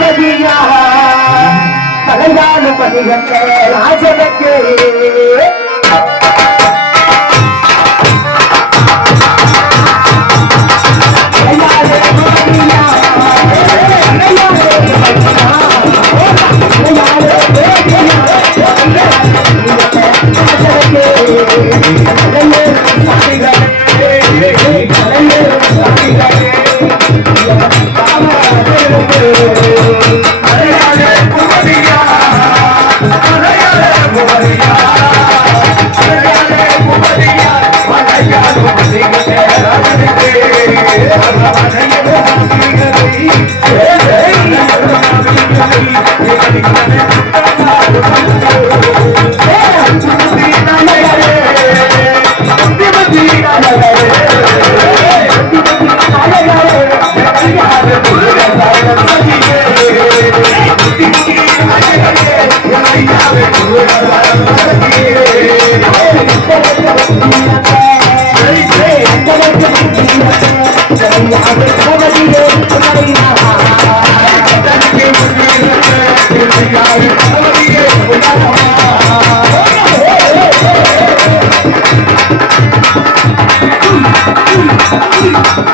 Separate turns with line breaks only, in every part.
பூபதியா தலையாள பதிகத்தை ராஜனுக்கு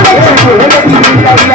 ஆண்டவருக்கு உலகில்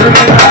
Thank you.